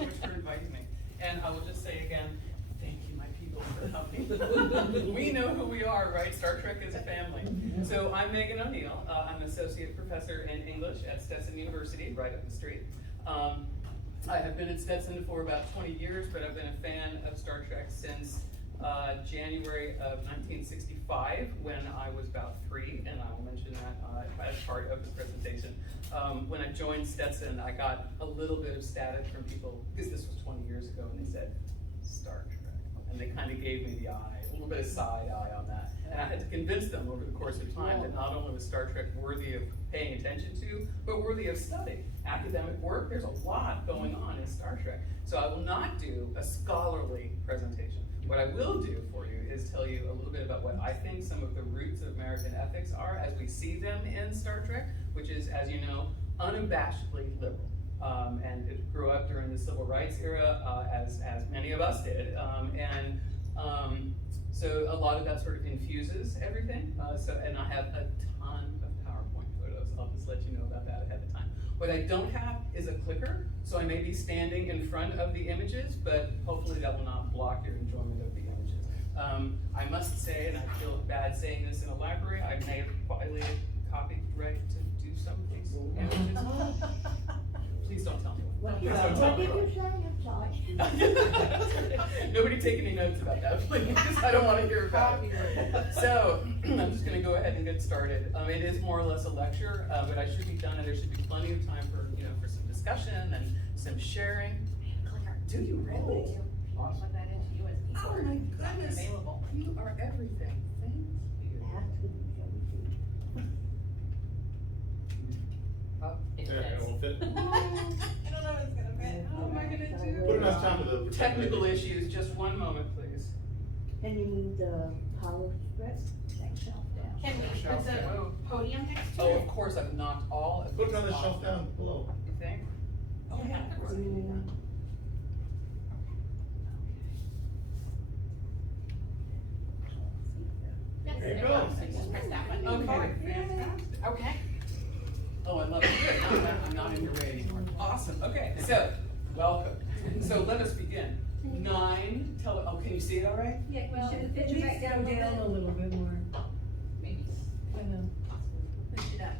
so much for inviting me. And I will just say again, thank you, my people, for coming. We know who we are, right? Star Trek is a family. So I'm Megan O'Neill. I'm an associate professor in English at Stetson University, right up the street. I have been at Stetson for about 20 years, but I've been a fan of Star Trek since January of 1965, when I was about 3, and I will mention that as part of the presentation. When I joined Stetson, I got a little bit of static from people, because this was 20 years ago, and they said, Star Trek. And they kind of gave me the eye, a little bit of side eye on that. And I had to convince them over the course of time that not only was Star Trek worthy of paying attention to, but worthy of study. Academic work, there's a lot going on in Star Trek. So I will not do a scholarly presentation. What I will do for you is tell you a little bit about what I think some of the roots of American ethics are as we see them in Star Trek, which is, as you know, unabashedly liberal. And it grew up during the Civil Rights era, as many of us did. So a lot of that sort of infuses everything. And I have a ton of PowerPoint photos. I'll just let you know about that ahead of time. What I don't have is a clicker, so I may be standing in front of the images, but hopefully that will not block your enjoyment of the images. I must say, and I feel bad saying this in a library, I may have violated copyright to do some of these images. Please don't tell me what. What did you say? I'm sorry. Nobody take any notes about that, please. I don't want to hear about it. So I'm just going to go ahead and get started. It is more or less a lecture, but I should be done, and there should be plenty of time for for some discussion and some sharing. Do you really? Awesome. Put that into USB. Oh my goodness! Available. You are everything. Thank you. It won't fit. I don't know if it's gonna fit. What am I gonna do? Put enough time to the Technical issues. Just one moment, please. And you need the power strip, that shelf down. Can we put the podium next to Oh, it? of course, I've knocked all of Put it these on the off. shelf down below. You think? Oh, yeah, of course. Yes, There you it go. works. I just press that button. Okay, fantastic. Okay. Oh, I love it. Good. I'm not in your way anymore. Awesome. Okay, so welcome. So let us begin. 9 oh, can you see it all right? Yeah, well, Should it we back go down a little bit more? Maybe. I know. Push it up.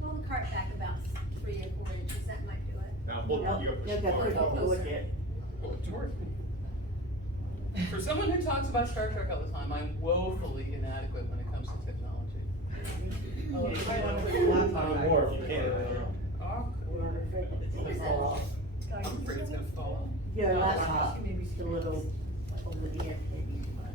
Pull the cart back about 3 or 4 inches, that might do it. Now, look, No, you you got to put it over it. Well, George. For someone who talks about Star Trek all the time, I'm woefully inadequate when it comes to technology. more if you can. Awkward. I'm afraid it's gonna fall. Your laptop, the little, over the edge, maybe too much.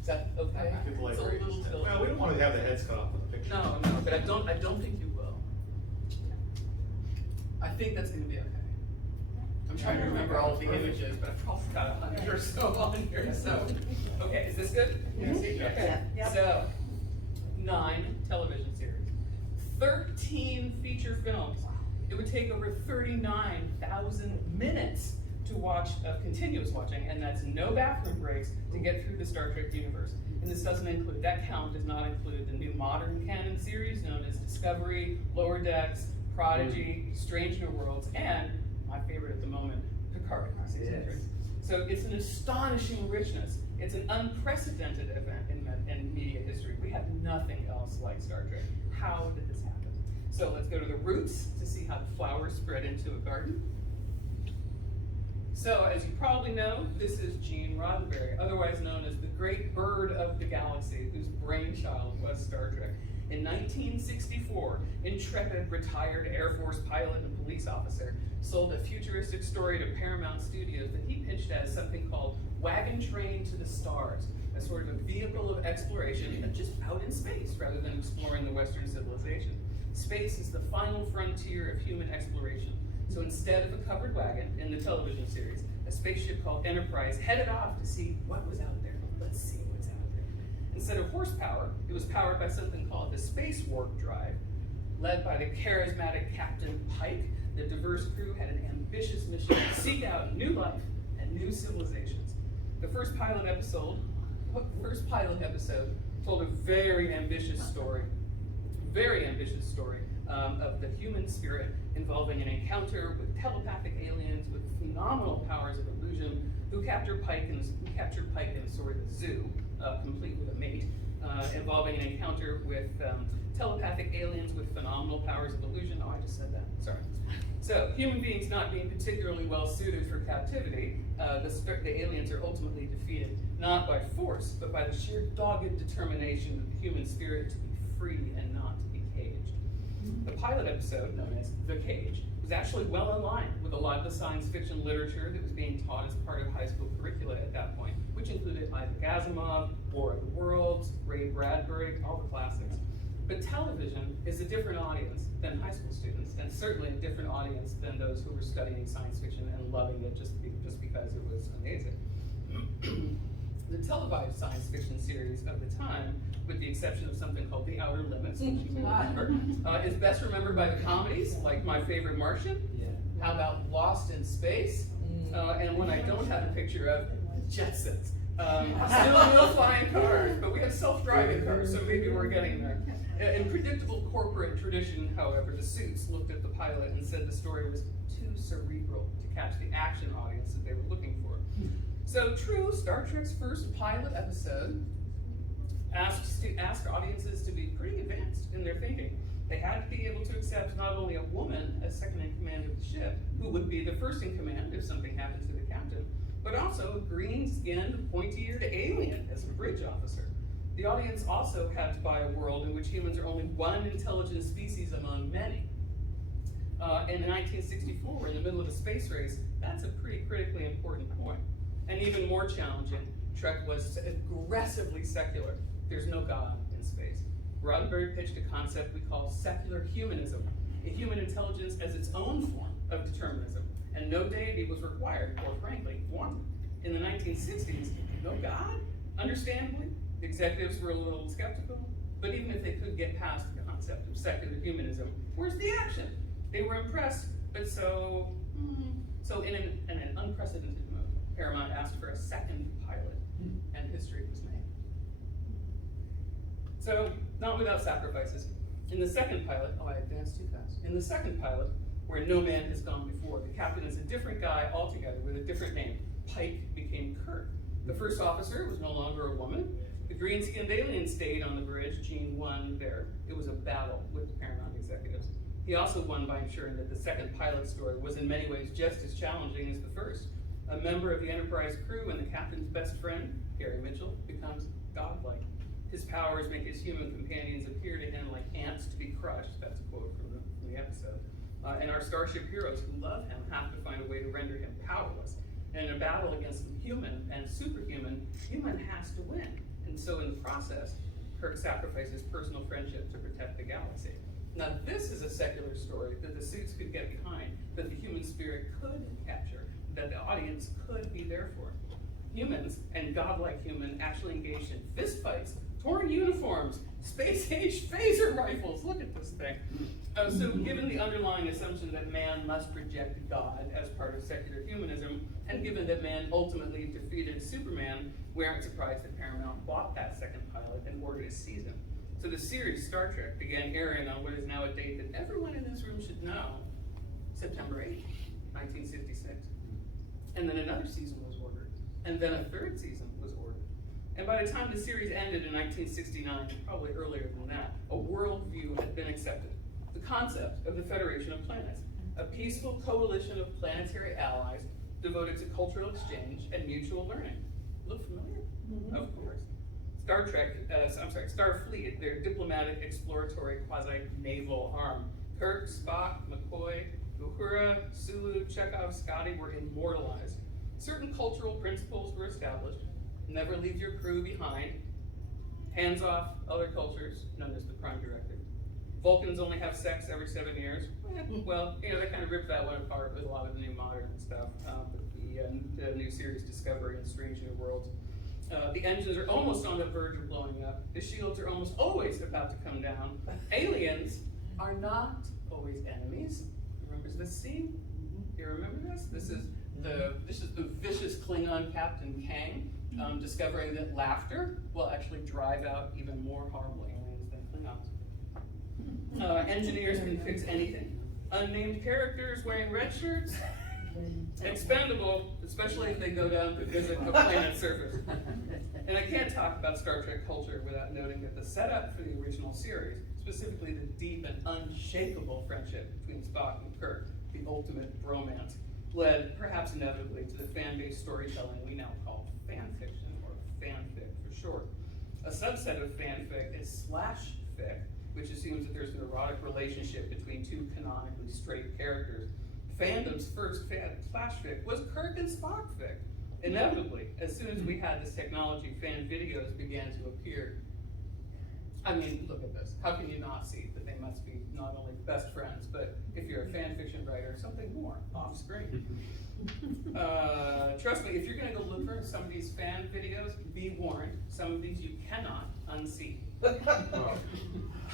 Is that okay? Good It's a library. little tilted. Well, we don't want to have the heads cut off of the picture. No, but I don't think you will. I think that's gonna be okay. I'm trying to remember all of the images, but I've probably got 100 or so on here, so. Okay, is this good? You see? Okay. So, 9 television series, 13 feature films. It would take over 39,000 minutes to watch, continuous watching, and that's no bathroom breaks to get through the Star Trek universe. And this doesn't include, that count does not include the new modern canon series known as Discovery, Lower Decks, Prodigy, Strange New Worlds, and my favorite at the moment, Picard season 3. So it's an astonishing richness. It's an unprecedented event in media history. We have nothing else like Star Trek. How did this happen? So let's go to the roots to see how the flowers spread into a garden. So as you probably know, this is Gene Roddenberry, otherwise known as the great bird of the galaxy, whose brainchild was Star Trek. In 1964, intrepid retired Air Force pilot and police officer sold a futuristic story to Paramount Studios that he pitched as something called Wagon Train to the Stars, a sort of a vehicle of exploration, but just out in space rather than exploring the Western civilization. Space is the final frontier of human exploration. So instead of a covered wagon in the television series, a spaceship called Enterprise headed off to see what was out there. Let's see what's out there. Instead of horsepower, it was powered by something called the Space Warp Drive. Led by the charismatic Captain Pike, the diverse crew had an ambitious mission to seek out new life and new civilizations. The first pilot episode told a very ambitious story of the human spirit involving an encounter with telepathic aliens with phenomenal powers of illusion who captured Pike in a sort of zoo, complete with a mate, involving an encounter with telepathic aliens with phenomenal powers of illusion. Oh, I just said that, sorry. So, human beings not being particularly well suited for captivity, the aliens are ultimately defeated, not by force, but by the sheer dogged determination of the human spirit to be free and not to be caged. The pilot episode, known as The Cage, was actually well in line with a lot of the science fiction literature that was being taught as part of high school curricula at that point, which included Isaac Asimov, War of the Worlds, Ray Bradbury, all the classics. But television is a different audience than high school students, and certainly a different audience than those who were studying science fiction and loving it just because it was amazing. The televised science fiction series of the time, with the exception of something called The Outer Limits, which you may remember, is best remembered by the comedies, like My Favorite Martian, how about Lost in Space, and one I don't have a picture of, Jetsons. Still no flying cars, but we have self-driving cars, so maybe we're getting there. In predictable corporate tradition, however, the suits looked at the pilot and said the story was too cerebral to catch the action audience that they were looking for. So true, Star Trek's first pilot episode asked audiences to be pretty advanced in their thinking. They had to be able to accept not only a woman as second in command of the ship, who would be the first in command if something happened to the captain, but also a green-skinned, pointy-eared alien as a bridge officer. The audience also had to buy a world in which humans are only one intelligent species among many. In 1964, in the middle of a space race, that's a pretty critically important point. And even more challenging, Trek was aggressively secular. There's no God in space. Roddenberry pitched a concept we call secular humanism, a human intelligence as its own form of determinism, and no deity was required, or frankly, wanted. In the 1960s, no God? Understandably, the executives were a little skeptical, but even if they could get past the concept of secular humanism, where's the action? They were impressed, but so in an unprecedented move, Paramount asked for a second pilot, and history was made. So, not without sacrifices. In the second pilot, I advanced too fast. In the second pilot, where no man has gone before, the captain is a different guy altogether with a different name. Pike became Kirk. The first officer was no longer a woman. The green-skinned alien stayed on the bridge. Gene won there. It was a battle with the Paramount executives. He also won by ensuring that the second pilot story was in many ways just as challenging as the first. A member of the Enterprise crew and the captain's best friend, Gary Mitchell, becomes godlike. His powers make his human companions appear to him like ants to be crushed. That's a quote from the episode. And our starship heroes who love him have to find a way to render him powerless. And in a battle against human and superhuman, human has to win. And so in the process, Kirk sacrifices personal friendship to protect the galaxy. Now this is a secular story that the suits could get behind, that the human spirit could capture, that the audience could be there for. Humans, and godlike human, actually engaged in fistfights, torn uniforms, space-age phaser rifles. Look at this thing. So given the underlying assumption that man must reject God as part of secular humanism, and given that man ultimately defeated Superman, we aren't surprised that Paramount bought that second pilot and ordered a season. So the series Star Trek began airing on what is now a date that everyone in this room should know, September 8th, 1966. And then another season was ordered. And then a third season was ordered. And by the time the series ended in 1969, probably earlier than that, a worldview had been accepted. The concept of the Federation of Planets, a peaceful coalition of planetary allies devoted to cultural exchange and mutual learning. Look familiar? Mm-hmm. Of course. Starfleet, their diplomatic, exploratory, quasi-naval arm. Kirk, Spock, McCoy, Uhura, Sulu, Chekhov, Scotty were immortalized. Certain cultural principles were established. Never leave your crew behind. Hands off other cultures, known as the Prime Directive. Vulcans only have sex every 7 years. Well, they kind of ripped that one apart with a lot of the new modern stuff. The new series Discovery and Strange New Worlds. The engines are almost on the verge of blowing up. The shields are almost always about to come down. Aliens are not always enemies. Remember this scene? Do you remember this? This is the vicious Klingon Captain Kang. discovering that laughter will actually drive out even more horrible aliens than Klingons. Engineers can fix anything. Unnamed characters wearing red shirts, expendable, especially if they go down to visit a planet's surface. And I can't talk about Star Trek culture without noting that the setup for the original series, specifically the deep and unshakable friendship between Spock and Kirk, the ultimate bromance, led perhaps inevitably to the fan-based storytelling we now call fan fiction, or fanfic for short. A subset of fanfic is /fic, which assumes that there's an erotic relationship between two canonically straight characters. Fandom's first /fic was Kirk and Spock fic. Inevitably, as soon as we had this technology, fan videos began to appear. I mean, look at this. How can you not see that they must be not only best friends, but if you're a fan fiction writer, something more off screen? Trust me, if you're gonna go look for some of these fan videos, be warned, some of these you cannot unsee.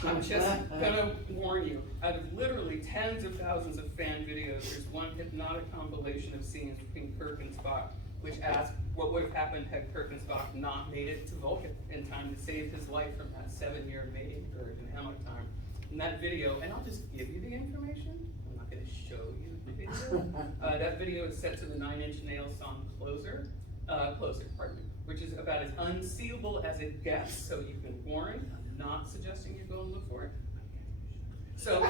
I'm just gonna warn you, out of literally tens of thousands of fan videos, there's one hypnotic compilation of scenes between Kirk and Spock, which asks what would have happened had Kirk and Spock not made it to Vulcan in time to save his life from that 7-year mating bird in hammock time. In that video, and I'll just give you the information, I'm not gonna show you the video. That video is set to the 9 Inch Nails song Closer, pardon me, which is about as unseeable as it gets, so you've been warned. I'm not suggesting you go and look for it. So,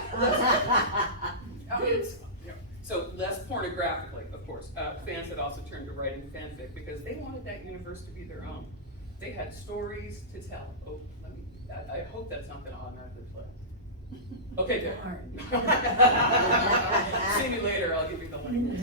so less pornographically, of course. Fans had also turned to writing fanfic because they wanted that universe to be their own. They had stories to tell. Oh, I hope that's not gonna automatically play. Okay, there. See me later, I'll give you the link.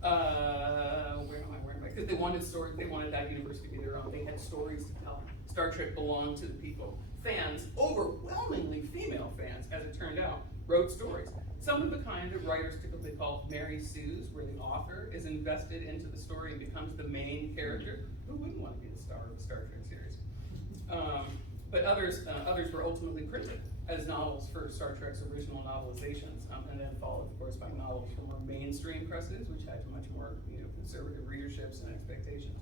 Where am I? Because they wanted stories, they wanted that universe to be their own. They had stories to tell. Star Trek belonged to the people. Fans, overwhelmingly female fans, as it turned out, wrote stories. Some of the kind that writers typically call Mary Sue's, where the author is invested into the story and becomes the main character. Who wouldn't want to be the star of a Star Trek series? But others were ultimately printed as novels for Star Trek's original novelizations, and then followed, of course, by novels from more mainstream presses, which had much more conservative readerships and expectations.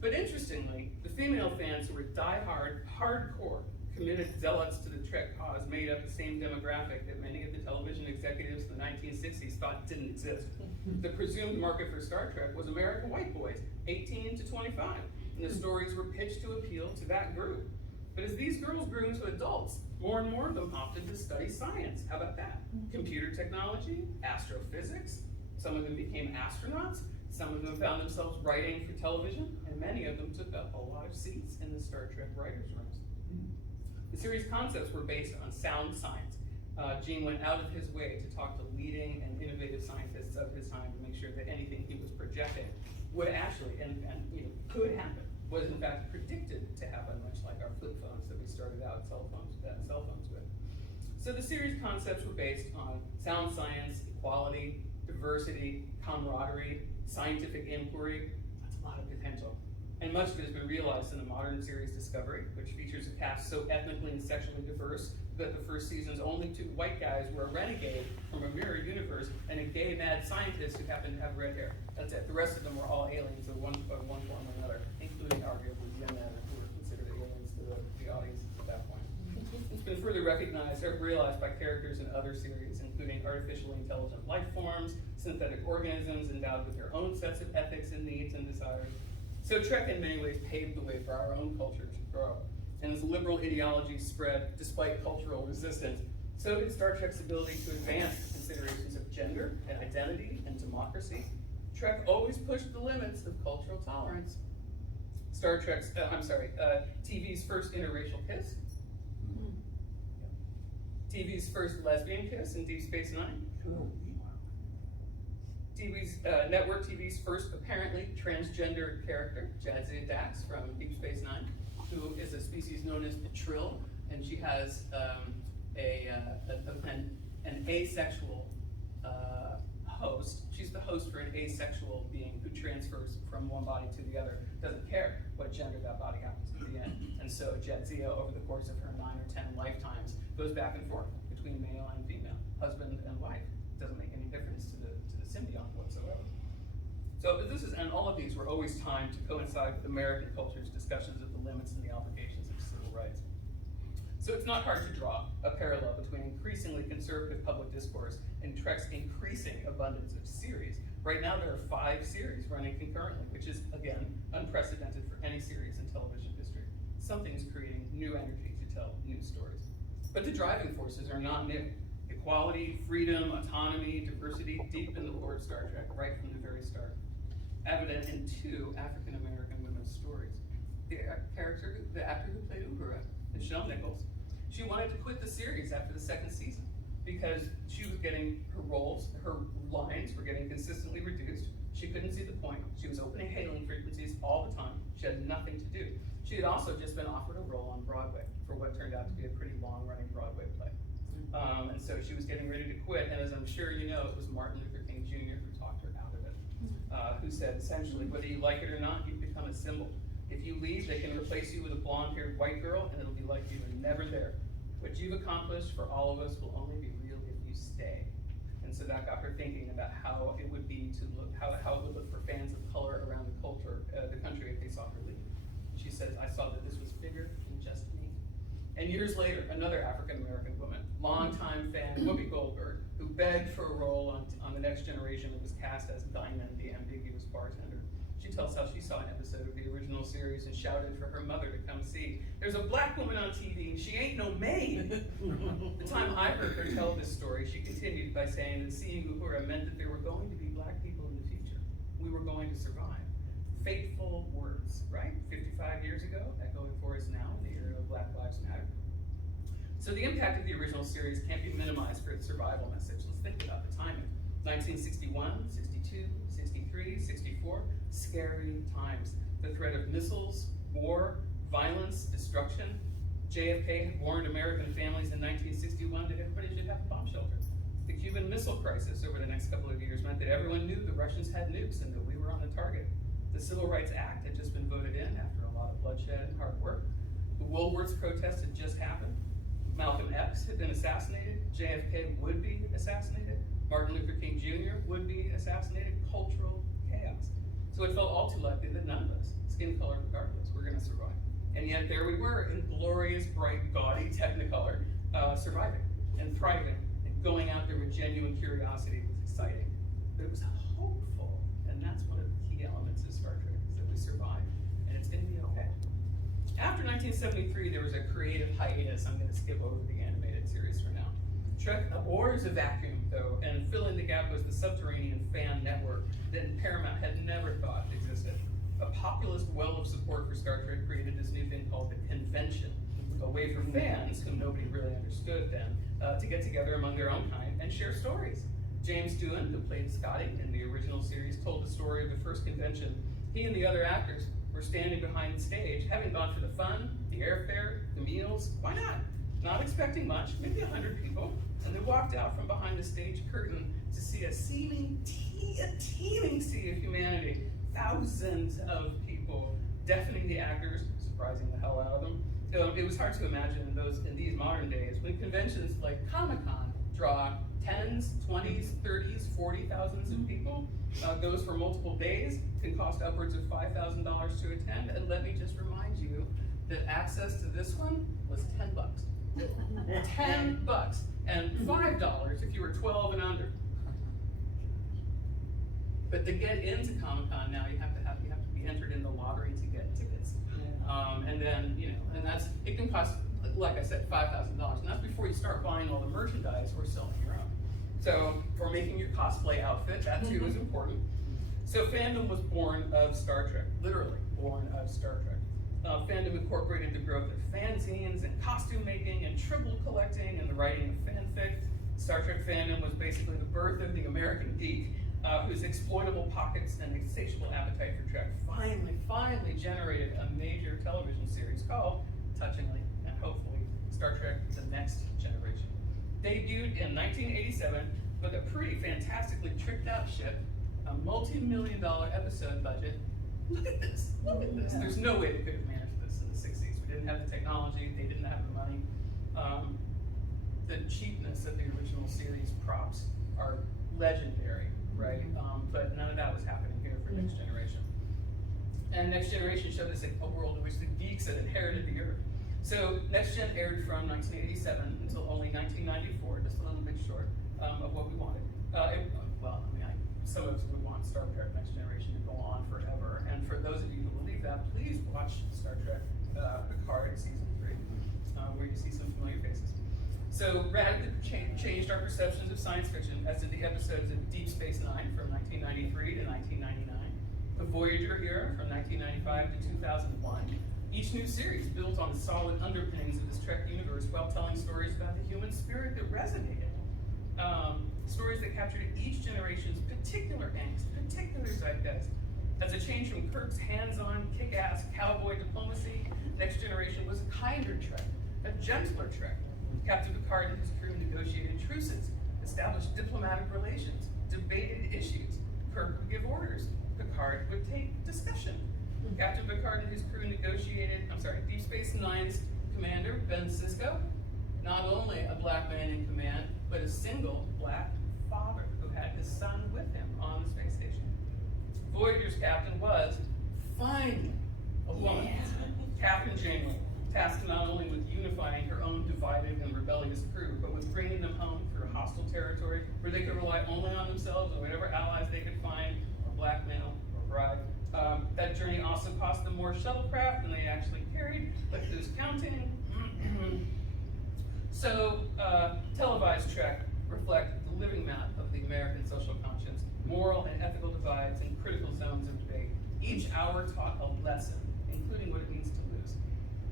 But interestingly, the female fans who were die-hard, hardcore, committed zealots to the Trek cause made up the same demographic that many of the television executives in the 1960s thought didn't exist. The presumed market for Star Trek was American white boys, 18 to 25, and the stories were pitched to appeal to that group. But as these girls grew into adults, more and more of them opted to study science. How about that? Computer technology, astrophysics. Some of them became astronauts. Some of them found themselves writing for television, and many of them took up a lot of seats in the Star Trek writers' rooms. The series concepts were based on sound science. Gene went out of his way to talk to leading and innovative scientists of his time to make sure that anything he was projecting would actually, and could happen, was in fact predicted to happen, much like our flip phones that we started out cell phones with. So the series concepts were based on sound science, equality, diversity, camaraderie, scientific inquiry. That's a lot of potential. And much of it has been realized in the modern series Discovery, which features a cast so ethnically and sexually diverse that the first season's only 2 white guys were a renegade from a mirror universe and a gay mad scientist who happened to have red hair. That's it. The rest of them were all aliens of one form or another, including arguably the men who were considered aliens to the audience at that point. It's been further recognized or realized by characters in other series, including artificially intelligent life forms, synthetic organisms endowed with their own sets of ethics and needs and desires. So Trek in many ways paved the way for our own culture to grow. And as liberal ideology spread despite cultural resistance, so did Star Trek's ability to advance the considerations of gender and identity and democracy. Trek always pushed the limits of cultural tolerance. TV's first interracial kiss. TV's first lesbian kiss in Deep Space Nine. Network TV's first apparently transgender character, Jadzia Dax from Deep Space Nine, who is a species known as the Trill, and she has an asexual host. She's the host for an asexual being who transfers from one body to the other, doesn't care what gender that body happens to be in. And so Jadzia, over the course of her 9 or 10 lifetimes, goes back and forth between male and female, husband and wife. Doesn't make any difference to the symbiont whatsoever. So this is, and all of these were always timed to coincide with American culture's discussions of the limits and the obligations of civil rights. So it's not hard to draw a parallel between increasingly conservative public discourse and Trek's increasing abundance of series. Right now there are 5 series running concurrently, which is, again, unprecedented for any series in television history. Something's creating new energy to tell new stories. But the driving forces are not new. Equality, freedom, autonomy, diversity, deep in the core of Star Trek, right from the very start. Evident in 2 African-American women's stories. The actor who played Uhura, Michelle Nichols, she wanted to quit the series after the 2nd season because she was getting her roles, her lines were getting consistently reduced. She couldn't see the point. She was opening hailing frequencies all the time. She had nothing to do. She had also just been offered a role on Broadway for what turned out to be a pretty long-running Broadway play. And so she was getting ready to quit, and as I'm sure you know, it was Martin Luther King Jr. who talked her out of it, who said essentially, whether you like it or not, you've become a symbol. If you leave, they can replace you with a blonde-haired white girl, and it'll be like you were never there. What you've accomplished for all of us will only be real if you stay. And so that got her thinking about how it would be to look, how it would look for fans of color around the country if they saw her leave. She says, I saw that this was bigger than just me. And years later, another African-American woman, longtime fan Whoopi Goldberg, who begged for a role on The Next Generation that was cast as Diamond, the ambiguous bartender. She tells how she saw an episode of the original series and shouted for her mother to come see. There's a black woman on TV, she ain't no maid. The time I heard her tell this story, she continued by saying that seeing Uhura meant that there were going to be black people in the future. We were going to survive. Fateful words, right? 55 years ago, echoing for us now in the era of Black Lives Matter. So the impact of the original series can't be minimized for its survival message. Let's think about the timing. 1961, 62, 63, 64, scary times. The threat of missiles, war, violence, destruction. JFK had warned American families in 1961 that everybody should have a bomb shelter. The Cuban Missile Crisis over the next couple of years meant that everyone knew the Russians had nukes and that we were on the target. The Civil Rights Act had just been voted in after a lot of bloodshed and hard work. The Woolworths protest had just happened. Malcolm X had been assassinated. JFK would be assassinated. Martin Luther King Jr. would be assassinated. Cultural chaos. So it felt all too likely that none of us, skin color regardless, were going to survive. And yet there we were in glorious, bright, gaudy Technicolor, surviving and thriving and going out there with genuine curiosity. It was exciting, but it was hopeful. And that's one of the key elements of Star Trek, is that we survived and it's going to be okay. After 1973, there was a creative hiatus. I'm going to skip over the animated series for now. Trek abhors a vacuum, though, and filling the gap was the subterranean fan network that Paramount had never thought existed. A populist well of support for Star Trek created this new thing called the convention, a way for fans, whom nobody really understood then, to get together among their own kind and share stories. James Doohan, who played Scotty in the original series, told the story of the first convention. He and the other actors were standing behind the stage, having gone for the fun, the airfare, the meals, why not? Not expecting much, maybe 100 people, and they walked out from behind the stage curtain to see a teeming sea of humanity, thousands of people, deafening the actors, surprising the hell out of them. It was hard to imagine in these modern days, when conventions like Comic-Con draw 10s, 20s, 30s, 40,000s of people, goes for multiple days, can cost upwards of $5,000 to attend, and let me just remind you that access to this one was $10. $10, and $5 if you were 12 and under. But to get into Comic-Con now, you have to be entered in the lottery to get tickets. And then, and it can cost, like I said, $5,000, and that's before you start buying all the merchandise or selling your own. So, or making your cosplay outfit, that too is important. So fandom was born of Star Trek, literally born of Star Trek. Fandom incorporated the growth of fanzines and costume making and tribble collecting and the writing of fanfic. Star Trek fandom was basically the birth of the American geek, whose exploitable pockets and insatiable appetite for Trek finally generated a major television series called, touchingly and hopefully, Star Trek: The Next Generation. Debuted in 1987 with a pretty fantastically tricked out ship, a multi-million-dollar episode budget. Look at this, look at this. There's no way they could have managed this in the 60s. We didn't have the technology, they didn't have the money. The cheapness of the original series props are legendary, right? But none of that was happening here for for Next Generation. And Next Generation showed us a world in which the geeks had inherited the earth. So Next Gen aired from 1987 until only 1994, just a little bit short of what we wanted. Some of us would want Star Trek Next Generation to go on forever. And for those of you who believe that, please watch Star Trek Picard season 3, where you see some familiar faces. So radically changed our perceptions of science fiction, as did the episodes of Deep Space Nine from 1993 to 1999, the Voyager era from 1995 to 2001. Each new series built on the solid underpinnings of this Trek universe while telling stories about the human spirit that resonated. Stories that captured each generation's particular angst, particular zeitgeist. As a change from Kirk's hands-on, kick-ass cowboy diplomacy, Next Generation was a kinder Trek, a gentler Trek. Captain Picard and his crew negotiated truces, established diplomatic relations, debated issues. Kirk would give orders. Picard would take discussion. Captain Picard and his crew negotiated, Deep Space Nine's commander, Ben Sisko, not only a black man in command, but a single black father who had his son with him on the space station. Voyager's captain was, finally, a woman, Captain Janeway, tasked not only with unifying her own divided and rebellious crew, but with bringing them home through hostile territory where they could rely only on themselves and whatever allies they could find, or blackmail, or bribe. That journey also cost them more shuttlecraft than they actually carried, but who's counting? So, televised Trek reflect the living map of the American social conscience, moral and ethical divides, and critical zones of debate. Each hour taught a lesson, including what it means to lose.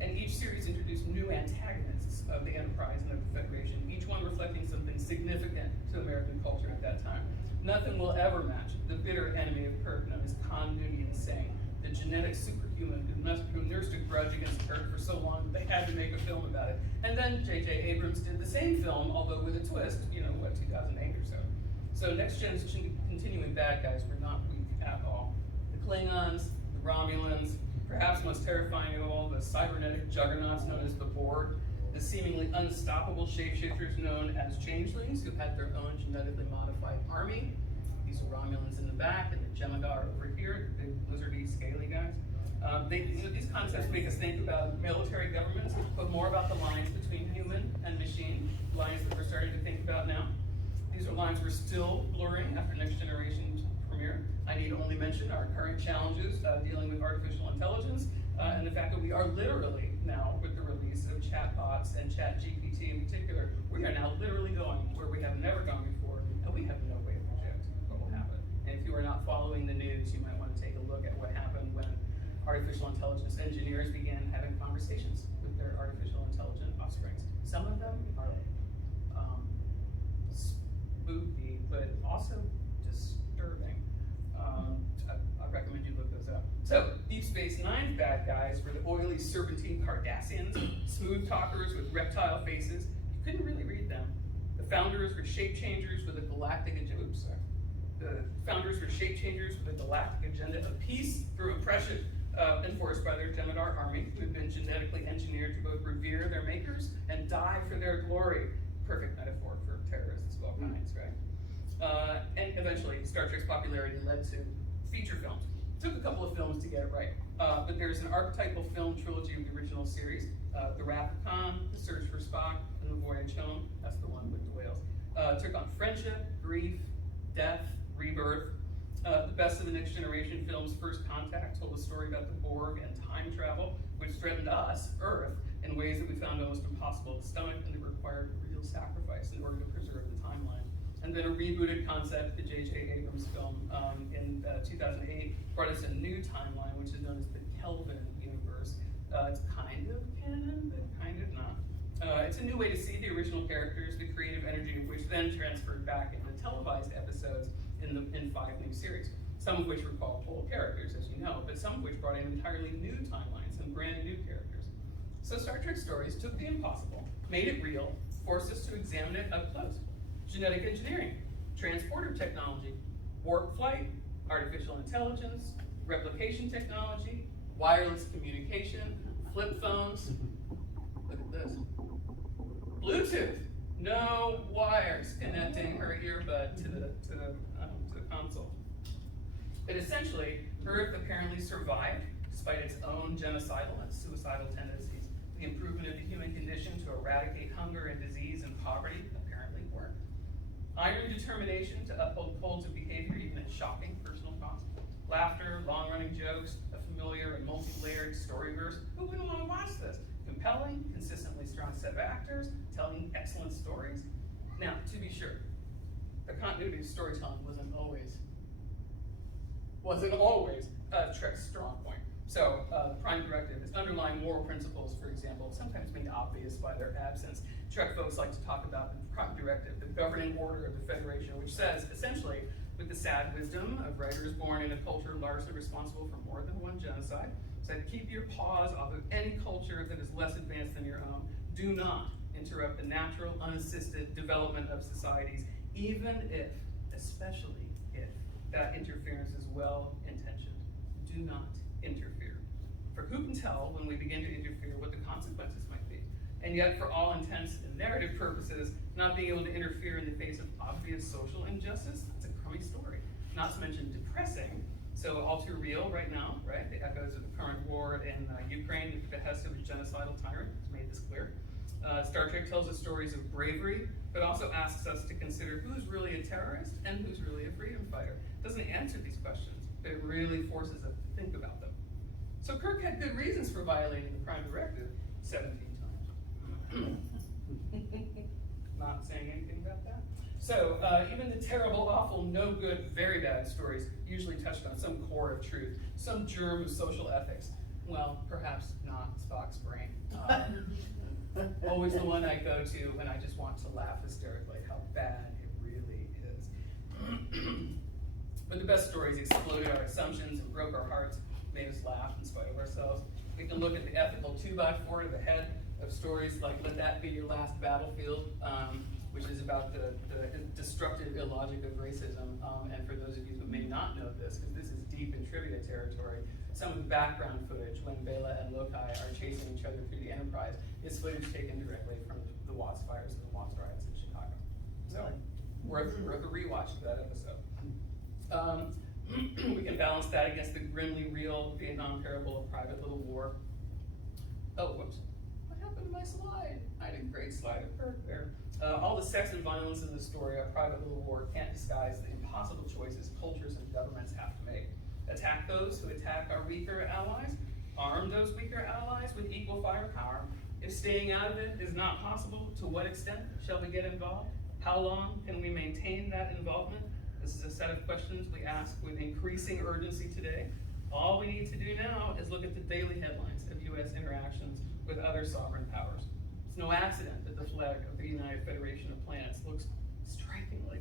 And each series introduced new antagonists of the Enterprise and of the Federation, each one reflecting something significant to American culture at that time. Nothing will ever match the bitter enemy of Kirk known as Khan Noonien Singh, the genetic superhuman who nursed a grudge against Kirk for so long that they had to make a film about it. And then J.J. Abrams did the same film, although with a twist, 2008 or so. So Next Gen's continuing bad guys were not weak at all. The Klingons, the Romulans, perhaps most terrifying of all, the cybernetic juggernauts known as the Borg, the seemingly unstoppable shapeshifters known as changelings who had their own genetically modified army. These are Romulans in the back and the Jem'Hadar over here, the big lizardy, scaly guys. These concepts make us think about military governments, but more about the lines between human and machine, lines that we're starting to think about now. These are lines we're still blurring after Next Generation's premiere. I need only mention our current challenges dealing with artificial intelligence and the fact that we are literally now, with the release of chatbots and ChatGPT in particular, we are now literally going where we have never gone before, and we have no way to predict what will happen. And if you are not following the news, you might want to take a look at what happened when artificial intelligence engineers began having conversations with their artificial intelligent offsprings. Some of them are spooky, but also disturbing. I recommend you look those up. So, Deep Space Nine's bad guys were the oily serpentine Cardassians, smooth talkers with reptile faces. You couldn't really read them. The founders were shape changers with a galactic agenda. The founders were shape changers with a galactic agenda of peace through oppression, enforced by their Jem'Hadar army, who had been genetically engineered to both revere their makers and die for their glory. Perfect metaphor for terrorists of all kinds, right? And eventually, Star Trek's popularity led to feature films. It took a couple of films to get it right, but there's an archetypal film trilogy of the original series, The Wrath of Khan, The Search for Spock, and The Voyage Home. That's the one with the whales. Took on friendship, grief, death, rebirth. The best of the Next Generation films, First Contact, told a story about the Borg and time travel, which threatened us, Earth, in ways that we found almost impossible to stomach and that required real sacrifice in order to preserve the timeline. And then a rebooted concept, the J.J. Abrams film in 2008, brought us a new timeline, which is known as the Kelvin universe. It's kind of canon, but kind of not. It's a new way to see the original characters, the creative energy of which then transferred back into televised episodes in 5 new series. Some of which were called whole characters, as you know, but some of which brought in entirely new timelines and brand new characters. So Star Trek stories took the impossible, made it real, forced us to examine it up close. Genetic engineering, transporter technology, warp flight, artificial intelligence, replication technology, wireless communication, flip phones. Look at this. Bluetooth, no wires connecting her earbud to the console. But essentially, Earth apparently survived, despite its own genocidal and suicidal tendencies. The improvement of the human condition to eradicate hunger and disease and poverty apparently worked. Iron determination to uphold codes of behavior even at shocking personal cost. Laughter, long-running jokes, a familiar and multi-layered story verse. Who wouldn't want to watch this? Compelling, consistently strong set of actors, telling excellent stories. Now, to be sure, the continuity of storytelling wasn't always Trek's strong point. So, the prime directive is underlying moral principles, for example, sometimes made obvious by their absence. Trek folks like to talk about the prime directive, the governing order of the Federation, which says, essentially, with the sad wisdom of writers born in a culture largely responsible for more than one genocide, said, keep your paws off of any culture that is less advanced than your own. Do not interrupt the natural, unassisted development of societies, even if, especially if, that interference is well-intentioned. Do not interfere. For who can tell when we begin to interfere what the consequences might be? And yet, for all intents and narrative purposes, not being able to interfere in the face of obvious social injustice, that's a crummy story. Not to mention depressing, so all too real right now, right? The echoes of the current war in Ukraine at the behest of a genocidal tyrant has made this clear. Star Trek tells us stories of bravery, but also asks us to consider who's really a terrorist and who's really a freedom fighter. It doesn't answer these questions, but it really forces us to think about them. So Kirk had good reasons for violating the Prime Directive 17 times. Not saying anything about that. So even the terrible, awful, no good, very bad stories usually touched on some core of truth, some germ of social ethics. Well, perhaps not Spock's brain. Always the one I go to when I just want to laugh hysterically, how bad it really is. But the best stories exploded our assumptions and broke our hearts, made us laugh in spite of ourselves. We can look at the ethical 2x4 to the head of stories like Let That Be Your Last Battlefield, which is about the destructive illogic of racism. And for those of you who may not know this, because this is deep in trivia territory, some of the background footage when Bela and Lokai are chasing each other through the Enterprise is footage taken directly from the Watts fires and the Watts riots in Chicago. So, worth a rewatch of that episode. We can balance that against the grimly real Vietnam parable of Private Little War. Oh, whoops. What happened to my slide? I had a great slide of Kirk there. All the sex and violence in the story of Private Little War can't disguise the impossible choices cultures and governments have to make. Attack those who attack our weaker allies, arm those weaker allies with equal firepower. If staying out of it is not possible, to what extent shall we get involved? How long can we maintain that involvement? This is a set of questions we ask with increasing urgency today. All we need to do now is look at the daily headlines of U.S. interactions with other sovereign powers. It's no accident that the flag of the United Federation of Planets looks strikingly